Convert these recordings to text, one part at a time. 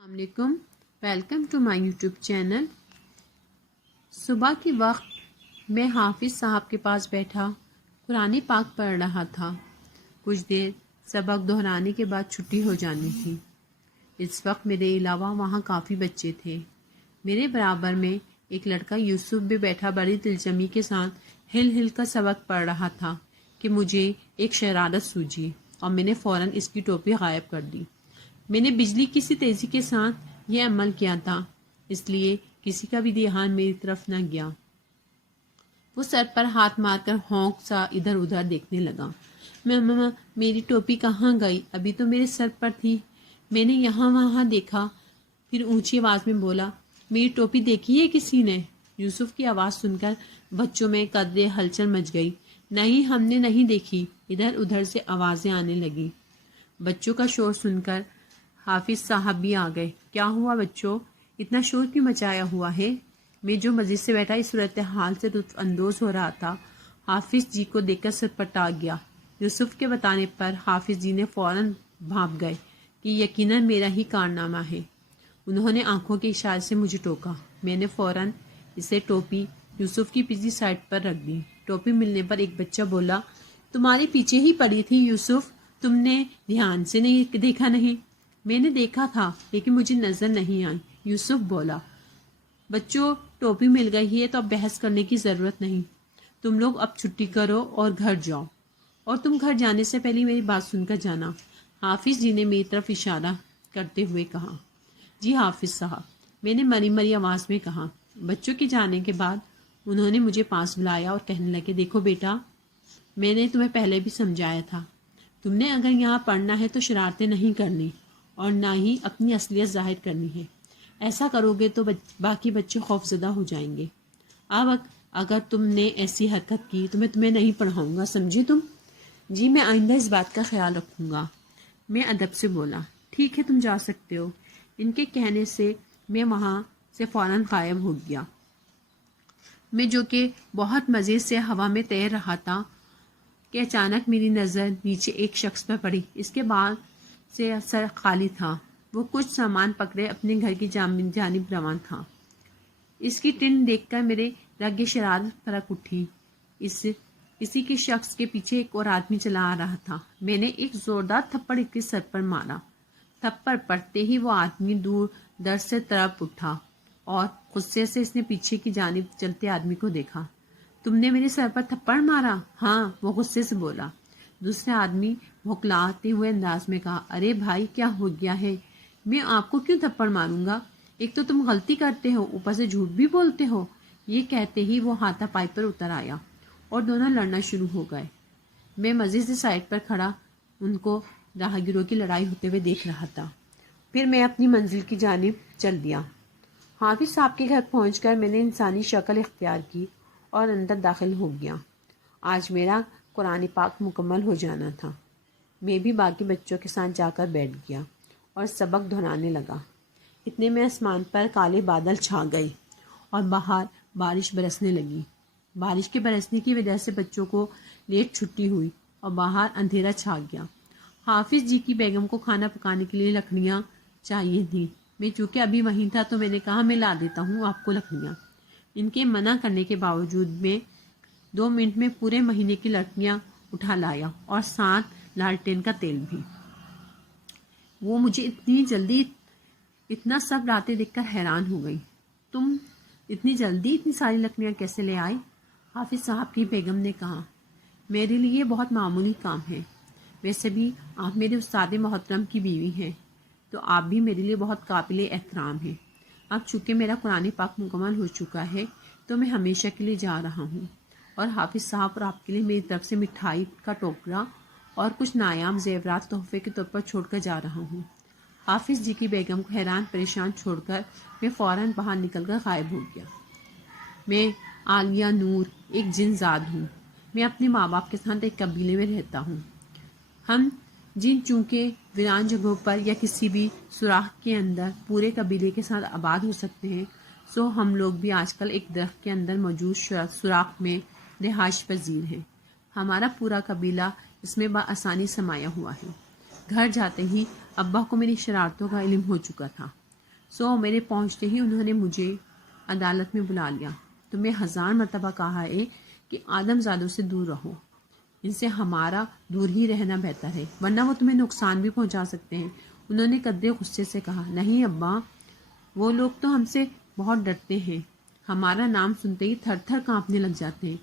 السلام علیکم، welcome to my YouTube channel. صبح کے وقت میں حافظ صاحب کے پاس بیٹھا قرآن پاک پڑھ رہا تھا۔ کچھ دیر سبق دہرانے کے بعد چھٹی ہو جانی تھی۔ اس وقت میرے علاوہ وہاں کافی بچے تھے۔ میرے برابر میں ایک لڑکا یوسف بھی بیٹھا بڑی دلجمی کے ساتھ ہل ہل کر سبق پڑھ رہا تھا کہ مجھے ایک شرارت سوجی اور میں نے فوراً اس کی ٹوپی غائب کر دی۔ میں نے بجلی کی سی تیزی کے ساتھ یہ عمل کیا تھا، اس لیے کسی کا بھی دھیان میری طرف نہ گیا۔ وہ سر پر ہاتھ مار کر ہونک سا ادھر ادھر دیکھنے لگا۔ ماما میری ٹوپی کہاں گئی؟ ابھی تو میرے سر پر تھی۔ میں نے یہاں وہاں دیکھا، پھر اونچی آواز میں بولا، میری ٹوپی دیکھی ہے کسی نے؟ یوسف کی آواز سن کر بچوں میں قدرے ہلچل مچ گئی۔ نہیں، ہم نے نہیں دیکھی۔ ادھر ادھر سے آوازیں آنے لگی۔ بچوں کا شور سن کر حافظ صاحب بھی آ گئے۔ کیا ہوا بچوں؟ اتنا شور کیوں مچایا ہوا ہے؟ میں جو مسجد سے بیٹھا اس صورتحال سے لطف اندوز ہو رہا تھا، حافظ جی کو دیکھ کر سر پٹا گیا۔ یوسف کے بتانے پر حافظ جی نے فوراً بھاپ گئے کہ یقیناً میرا ہی کارنامہ ہے۔ انہوں نے آنکھوں کے اشارے سے مجھے ٹوکا۔ میں نے فوراً اسے ٹوپی یوسف کی پچھلی سائڈ پر رکھ دی۔ ٹوپی ملنے پر ایک بچہ بولا، تمہارے پیچھے ہی پڑی تھی یوسف، تم نے دھیان سے نہیں دیکھا؟ نہیں، میں نے دیکھا تھا لیکن مجھے نظر نہیں آئی، یوسف بولا۔ بچوں، ٹوپی مل گئی ہے تو اب بحث کرنے کی ضرورت نہیں۔ تم لوگ اب چھٹی کرو اور گھر جاؤ، اور تم گھر جانے سے پہلے میری بات سن کر جانا، حافظ جی نے میری طرف اشارہ کرتے ہوئے کہا۔ جی حافظ صاحب، میں نے مری مری آواز میں کہا۔ بچوں کے جانے کے بعد انہوں نے مجھے پاس بلایا اور کہنے لگے، دیکھو بیٹا، میں نے تمہیں پہلے بھی سمجھایا تھا، تم نے اگر یہاں پڑھنا ہے تو شرارتیں نہیں کرنی اور نہ ہی اپنی اصلیت ظاہر کرنی ہے۔ ایسا کرو گے تو باقی بچے خوفزدہ ہو جائیں گے۔ اب اگر تم نے ایسی حرکت کی تو میں تمہیں نہیں پڑھاؤں گا، سمجھے تم؟ جی میں آئندہ اس بات کا خیال رکھوں گا، میں ادب سے بولا۔ ٹھیک ہے، تم جا سکتے ہو۔ ان کے کہنے سے میں وہاں سے فوراً غائب ہو گیا۔ میں جو کہ بہت مزے سے ہوا میں تیر رہا تھا کہ اچانک میری نظر نیچے ایک شخص پر پڑی۔ اس کے بعد سے سر خالی تھا۔ وہ کچھ سامان پکڑے اپنے گھر کی جانب روان تھا۔ اس کی ٹن دیکھ کر میرے رگ شرارت پھرک اٹھی۔ اسی کے شخص کے پیچھے ایک اور آدمی چلا آ رہا تھا۔ میں نے ایک زوردار تھپڑ اس کے سر پر مارا۔ تھپڑ پڑتے ہی وہ آدمی دور درد سے تڑپ اٹھا اور غصے سے اس نے پیچھے کی جانب چلتے آدمی کو دیکھا۔ تم نے میرے سر پر تھپڑ مارا؟ ہاں، وہ غصے سے بولا۔ دوسرے آدمی بھوکلاتے ہوئے انداز میں کہا، ارے بھائی، کیا ہو گیا ہے؟ میں آپ کو کیوں تھپڑ ماروں گا؟ ایک تو تم غلطی کرتے ہو، اوپر سے جھوٹ بھی بولتے ہو۔ یہ کہتے ہی وہ ہاتھا پائی پر اتر آیا اور دونوں لڑنا شروع ہو گئے۔ میں مسجد سے سائڈ پر کھڑا ان کو راہگیروں کی لڑائی ہوتے ہوئے دیکھ رہا تھا۔ پھر میں اپنی منزل کی جانب چل دیا۔ حافظ صاحب کے گھر پہنچ کر میں نے انسانی شکل اختیار کی اور اندر داخل ہو گیا۔ آج میرا قرآن پاک مکمل ہو جانا تھا۔ میں بھی باقی بچوں کے ساتھ جا کر بیٹھ گیا اور سبق دہرانے لگا۔ اتنے میں آسمان پر کالے بادل چھا گئے اور باہر بارش برسنے لگی۔ بارش کے برسنے کی وجہ سے بچوں کو لیٹ چھٹی ہوئی اور باہر اندھیرا چھا گیا۔ حافظ جی کی بیگم کو کھانا پکانے کے لیے لکڑیاں چاہیے تھیں۔ میں چونکہ ابھی وہیں تھا تو میں نے کہا، میں لا دیتا ہوں آپ کو لکڑیاں۔ ان کے منع کرنے کے باوجود میں 2 منٹ میں پورے مہینے کی لکڑیاں اٹھا لایا اور ساتھ لالٹین کا تیل بھی۔ وہ مجھے اتنی جلدی اتنا سب لاتے دیکھ کر حیران ہو گئی۔ تم اتنی جلدی اتنی ساری لکڑیاں کیسے لے آئی؟ حافظ صاحب کی بیگم نے کہا، میرے لیے بہت معمولی کام ہے۔ ویسے بھی آپ میرے استاد محترم کی بیوی ہیں تو آپ بھی میرے لیے بہت قابل احترام ہیں۔ اب چونکہ میرا قرآن پاک مکمل ہو چکا ہے تو میں ہمیشہ کے لیے جا رہا ہوں، اور حافظ صاحب اور آپ کے لیے میری طرف سے مٹھائی کا ٹوکرا اور کچھ نایاب زیورات تحفے کے طور پر چھوڑ کر جا رہا ہوں۔ حافظ جی کی بیگم کو حیران پریشان چھوڑ کر میں فوراً باہر نکل کر غائب ہو گیا۔ میں عالیہ نور ایک جن زاد ہوں۔ میں اپنے ماں باپ کے ساتھ ایک قبیلے میں رہتا ہوں۔ ہم جن چونکہ ویران جگہوں پر یا کسی بھی سوراخ کے اندر پورے قبیلے کے ساتھ آباد ہو سکتے ہیں، سو ہم لوگ بھی آج کل ایک درخت کے اندر موجود سوراخ میں رہائش پذیر ہیں۔ ہمارا پورا قبیلہ اس میں بآسانی سمایا ہوا ہے۔ گھر جاتے ہی ابا کو میری شرارتوں کا علم ہو چکا تھا۔ سو میرے پہنچتے ہی انہوں نے مجھے عدالت میں بلا لیا۔ تمہیں 1000 مرتبہ کہا ہے کہ آدم زادوں سے دور رہو، ان سے ہمارا دور ہی رہنا بہتر ہے، ورنہ وہ تمہیں نقصان بھی پہنچا سکتے ہیں۔ انہوں نے قدرے غصے سے کہا، نہیں ابا، وہ لوگ تو ہم سے بہت ڈرتے ہیں، ہمارا نام سنتے ہی تھر تھر کانپنے لگ جاتے ہیں۔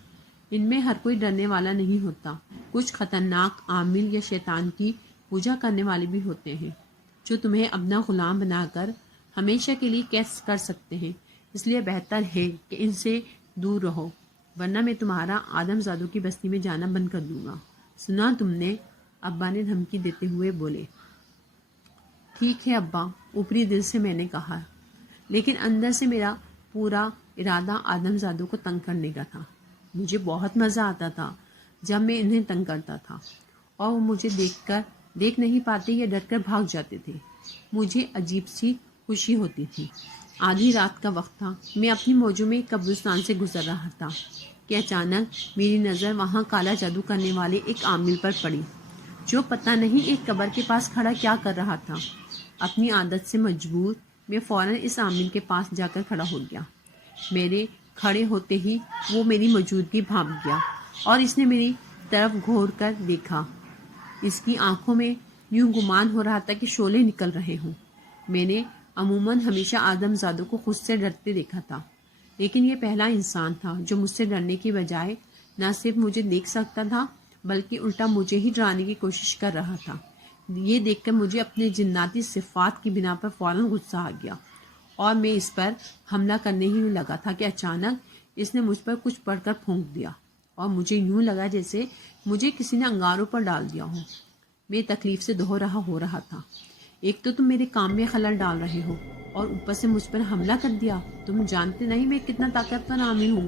ان میں ہر کوئی ڈرنے والا نہیں ہوتا، کچھ خطرناک عامل یا شیطان کی پوجا کرنے والے بھی ہوتے ہیں، جو تمہیں اپنا غلام بنا کر ہمیشہ کے لیے قید کر سکتے ہیں۔ اس لیے بہتر ہے کہ ان سے دور رہو، ورنہ میں تمہارا آدم زادوں کی بستی میں جانا بند کر دوں گا۔ سنا تم نے؟ ابا نے دھمکی دیتے ہوئے بولے۔ ٹھیک ہے ابا، اوپری دل سے میں نے کہا، لیکن اندر سے میرا پورا ارادہ آدم زادوں کو تنگ کرنے کا تھا۔ مجھے بہت مزہ آتا تھا جب میں انہیں تنگ کرتا تھا، اور وہ مجھے دیکھ نہیں پاتے یا ڈر کر بھاگ جاتے تھے۔ مجھے عجیب سی خوشی ہوتی تھی۔ آدھی رات کا وقت تھا، میں اپنی موجوں میں ایک قبرستان سے گزر رہا تھا کہ اچانک میری نظر وہاں کالا جادو کرنے والے ایک عامل پر پڑی، جو پتہ نہیں ایک قبر کے پاس کھڑا کیا کر رہا تھا۔ اپنی عادت سے مجبور میں فوراً اس عامل کے پاس جا کر کھڑا ہو گیا۔ میرے کھڑے ہوتے ہی وہ میری موجودگی بھانپ گیا اور اس نے میری طرف گھور کر دیکھا۔ اس کی آنکھوں میں یوں گمان ہو رہا تھا کہ شعلے نکل رہے ہوں۔ میں نے عموماً ہمیشہ آدم زادوں کو خود سے ڈرتے دیکھا تھا، لیکن یہ پہلا انسان تھا جو مجھ سے ڈرنے کی بجائے نہ صرف مجھے دیکھ سکتا تھا بلکہ الٹا مجھے ہی ڈرانے کی کوشش کر رہا تھا۔ یہ دیکھ کر مجھے اپنے جناتی صفات کی بنا پر فوراً غصہ آ گیا اور میں اس پر حملہ کرنے ہی لگا تھا کہ اچانک اس نے مجھ پر کچھ پڑھ کر پھونک دیا اور مجھے یوں لگا جیسے مجھے کسی نے انگاروں پر ڈال دیا ہو۔ میں تکلیف سے دو رہا ہو رہا تھا۔ ایک تو تم میرے کام میں خلل ڈال رہے ہو اور اوپر سے مجھ پر حملہ کر دیا۔ تم جانتے نہیں میں کتنا طاقتور عامل ہوں،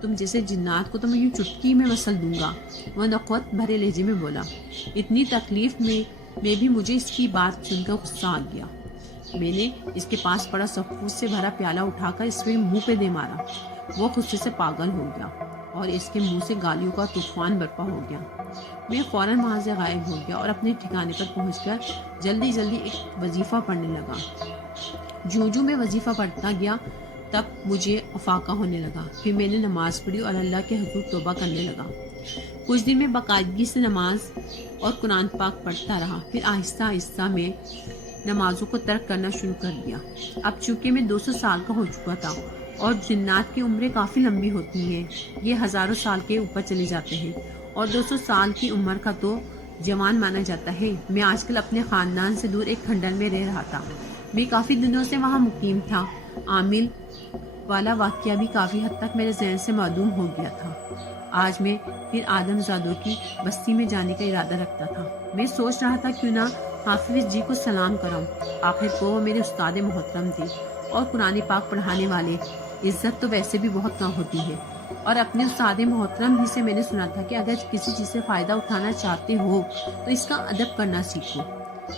تم جیسے جنات کو تو میں یوں چٹکی میں مسل دوں گا، وہ نخوت بھرے لہجے میں بولا۔ اتنی تکلیف میں بھی مجھے اس کی بات سن کر غصہ آ گیا۔ میں نے اس کے پاس پڑا سفود سے بھرا پیالہ اٹھا کر اس کے منہ پہ دے مارا۔ وہ غصے سے پاگل ہو گیا اور اس کے منہ سے گالیوں کا طوفان برپا ہو گیا۔ میں فوراً وہاں سے غائب ہو گیا اور اپنے ٹھکانے پر پہنچ کر جلدی ایک وظیفہ پڑھنے لگا۔ جو میں وظیفہ پڑھتا گیا تب مجھے افاقہ ہونے لگا۔ پھر میں نے نماز پڑھی اور اللہ کے حضور توبہ کرنے لگا۔ کچھ دن میں باقاعدگی سے نماز اور قرآن پاک پڑھتا رہا، پھر آہستہ آہستہ میں نمازوں کو ترک کرنا شروع کر دیا۔ اب چونکہ میں 200 سال کا ہو چکا تھا اور جنات کی عمریں کافی لمبی ہوتی ہیں، یہ ہزاروں سال کے اوپر چلے جاتے ہیں، اور 200 سال کی عمر کا تو جوان مانا جاتا ہے۔ میں آج کل اپنے خاندان سے دور ایک کھنڈر میں رہ رہا تھا۔ میں کافی دنوں سے وہاں مقیم تھا۔ عامل والا واقعہ بھی کافی حد تک میرے ذہن سے معدوم ہو گیا تھا۔ آج میں پھر آدم زادوں کی بستی میں جانے کا ارادہ رکھتا تھا۔ میں سوچ رہا تھا کیوں نہ حافظ جی کو سلام کراؤں، آخر کو وہ میرے استاد محترم تھے اور قرآن پاک پڑھانے والے، عزت تو ویسے بھی بہت کم ہوتی ہے، اور اپنے استاد محترم ہی سے میں نے سنا تھا کہ اگر کسی چیز سے فائدہ اٹھانا چاہتے ہو تو اس کا ادب کرنا سیکھو،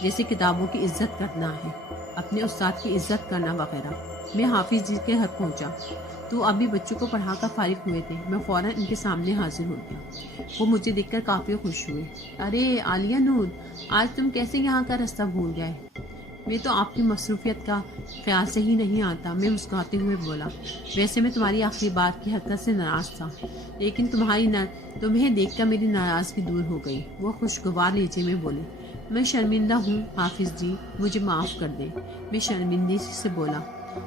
جیسے کتابوں کی عزت کرنا ہے، اپنے استاد کی عزت کرنا وغیرہ۔ میں حافظ جی کے گھر پہنچا تو ابھی بچوں کو پڑھا کر فارغ ہوئے تھے۔ میں فوراً ان کے سامنے حاضر ہو گیا۔ وہ مجھے دیکھ کر کافی خوش ہوئے۔ ارے عالیہ نور، آج تم کیسے یہاں کا راستہ بھول گئے؟ میں تو آپ کی مصروفیت کا خیال سے ہی نہیں آتا، میں مسکراتے ہوئے بولا۔ ویسے میں تمہاری آخری بار کی حرکت سے ناراض تھا، لیکن تمہیں دیکھ کر میری ناراضگی دور ہو گئی۔ وہ خوشگوار لہجے میں بولے۔ میں شرمندہ ہوں حافظ جی، مجھے معاف کر دیں، میں شرمندگی سے بولا۔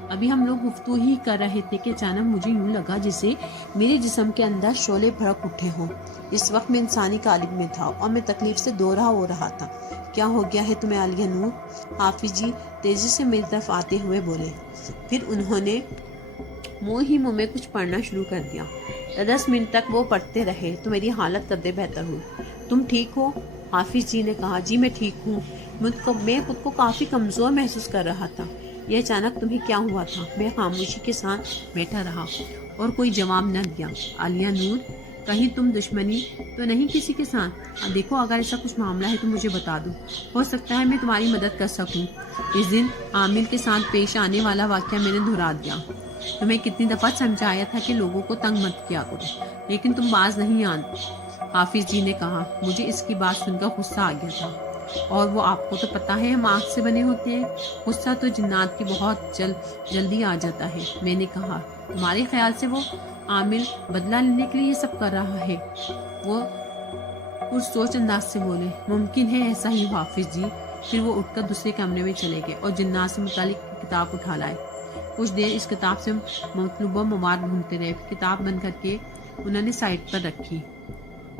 ابھی ہم لوگ گفتگو ہی کر رہے تھے کہ اچانک مجھے یوں لگا جیسے میرے جسم کے اندر شعلے بھڑک اٹھے ہوں۔ اس وقت میں انسانی قالب میں تھا اور میں تکلیف سے دو رہا ہو رہا تھا۔ کیا ہو گیا ہے تمہیں عالیہ نور؟ حافظ جی تیزی سے میری طرف آتے ہوئے بولے۔ پھر انہوں نے منہ میں کچھ پڑھنا شروع کر دیا۔ 10 منٹ تک وہ پڑھتے رہے تو میری حالت قدرے بہتر ہوئی۔ تم ٹھیک ہو؟ حافظ جی نے کہا۔ جی میں ٹھیک ہوں، میں خود کو کافی کمزور محسوس کر رہا تھا۔ یہ اچانک تمہیں کیا ہوا تھا؟ میں خاموشی کے ساتھ بیٹھا رہا اور کوئی جواب نہ دیا۔ عالیہ نور، کہیں تم دشمنی تو نہیں کسی کے ساتھ؟ دیکھو اگر ایسا کچھ معاملہ ہے تو مجھے بتا دو، ہو سکتا ہے میں تمہاری مدد کر سکوں۔ اس دن عامل کے ساتھ پیش آنے والا واقعہ میں نے دہرا دیا۔ تمہیں کتنی دفعہ سمجھایا تھا کہ لوگوں کو تنگ مت کیا کرو، لیکن تم باز نہیں آتے، حافظ جی نے کہا۔ مجھے اس کی بات سن کر غصہ آ گیا تھا۔ اور وہ آپ کو تو پتہ ہے ہم آگ سے بنے ہوتے ہیں۔ غصہ تو جنات کی بہت جلدی آ جاتا ہے۔ میں نے کہا تمہارے خیال سے وہ عامل بدلہ لینے کے لیے یہ سب کر رہا ہے؟ وہ پرسوچ انداز سے بولے ممکن ہے ایسا ہی حافظ جی۔ پھر وہ اٹھ کر دوسرے کمرے میں چلے گئے اور جنات سے متعلق کتاب اٹھا لائے۔ کچھ دیر اس کتاب سے مطلوبہ مواد ڈھونڈتے رہے۔ کتاب بند کر کے انہوں نے سائٹ پر رکھی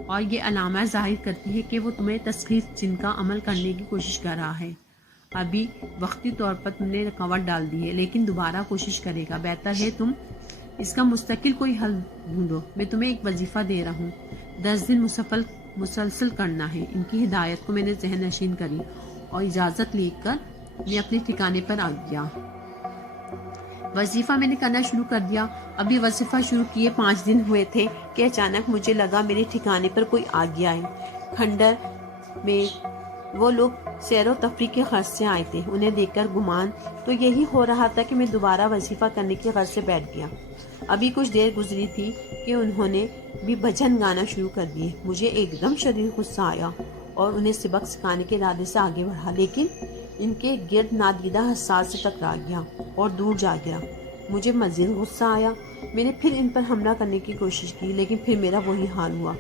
اور یہ علامہ ظاہر کرتی ہے کہ وہ تمہیں تسخیر جن کا عمل کرنے کی کوشش کر رہا ہے۔ ابھی وقتی طور پر تم نے رکاوٹ ڈال دی ہے لیکن دوبارہ کوشش کرے گا۔ بہتر ہے تم اس کا مستقل کوئی حل ڈھونڈو۔ میں تمہیں ایک وظیفہ دے رہا ہوں، 10 دن مسلسل کرنا ہے۔ ان کی ہدایت کو میں نے ذہن نشین کری اور اجازت لے کر میں اپنے ٹھکانے پر آ گیا۔ وظیفہ میں نے کرنا شروع کر دیا۔ ابھی وظیفہ شروع کیے 5 دن ہوئے تھے کہ اچانک مجھے لگا میرے ٹھکانے پر کوئی آ گیا ہے۔ کھنڈر میں وہ لوگ سیر و تفریح کے غرض سے آئے تھے۔ انہیں دیکھ کر گمان تو یہی ہو رہا تھا کہ میں دوبارہ وظیفہ کرنے کی غرض سے بیٹھ گیا۔ ابھی کچھ دیر گزری تھی کہ انہوں نے بھی بھجن گانا شروع کر دیے۔ مجھے ایک دم شدید غصہ آیا اور انہیں سبق سکھانے کے ارادے سے آگے بڑھا، لیکن ان کے گرد نادیدہ حساس سے ٹکرا گیا اور دور جا گیا۔ مجھے مزید غصہ آیا۔ میں نے پھر ان پر حملہ کرنے کی کوشش کی لیکن پھر میرا وہی حال ہوا۔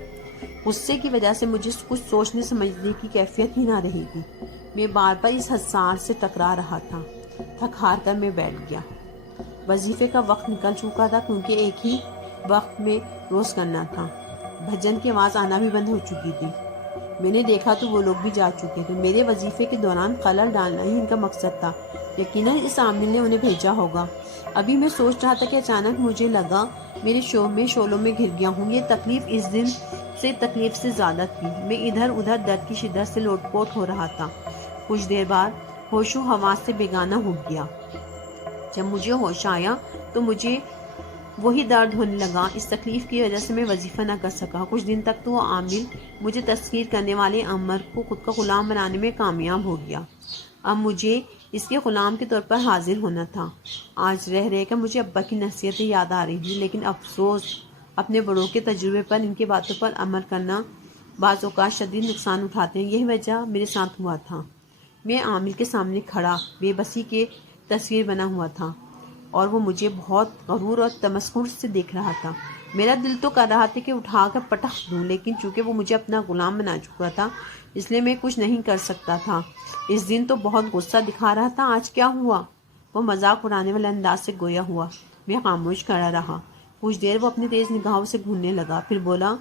غصے کی وجہ سے مجھے کچھ سوچنے سمجھنے کی کیفیت ہی نہ رہی تھی۔ میں بار بار اس حساس سے ٹکرا رہا تھا۔ تھک ہار کر میں بیٹھ گیا۔ وظیفے کا وقت نکل چکا تھا کیونکہ ایک ہی وقت میں روز کرنا تھا۔ بھجن کی آواز آنا بھی بند ہو چکی تھی۔ میں نے دیکھا تو وہ لوگ بھی جا چکے تھے۔ میرے وظیفے کے دوران خلل ڈالنا ہی ان کا مقصد تھا۔ یقیناً اس عامل نے انہیں بھیجا ہوگا۔ ابھی میں سوچ رہا تھا کہ اچانک مجھے لگا میرے شعلوں میں گر گیا ہوں۔ یہ تکلیف اس دن سے تکلیف سے زیادہ تھی۔ میں ادھر ادھر درد کی شدت سے لوٹ پوٹ ہو رہا تھا۔ کچھ دیر بعد ہوش و حواس سے بیگانہ ہو گیا۔ جب مجھے ہوش آیا تو مجھے وہی درد ہونے لگا۔ اس تکلیف کی وجہ سے میں وظیفہ نہ کر سکا۔ کچھ دن تک تو وہ عامل مجھے تسخیر کرنے والے امر کو خود کا غلام بنانے میں کامیاب ہو گیا۔ اب مجھے اس کے غلام کے طور پر حاضر ہونا تھا۔ آج رہ کر مجھے ابا کی نصیحتیں یاد آ رہی تھی، لیکن افسوس اپنے بڑوں کے تجربے پر ان کی باتوں پر عمل کرنا بعض اوقات شدید نقصان اٹھاتے ہیں۔ یہی وجہ میرے ساتھ ہوا تھا۔ میں عامل کے سامنے کھڑا بے بسی کے تصویر بنا ہوا تھا اور وہ مجھے بہت غرور اور تمسخر سے دیکھ رہا تھا۔ میرا دل تو کر رہا تھا کہ اٹھا کر پٹخ دوں، لیکن چونکہ وہ مجھے اپنا غلام بنا چکا تھا اس لیے میں کچھ نہیں کر سکتا تھا۔ اس دن تو بہت غصہ دکھا رہا تھا۔ آج کیا ہوا؟ وہ مذاق اڑانے والے انداز سے گویا ہوا۔ میں خاموش کھڑا رہا۔ کچھ دیر وہ اپنی تیز نگاہوں سے گھورنے لگا، پھر بولا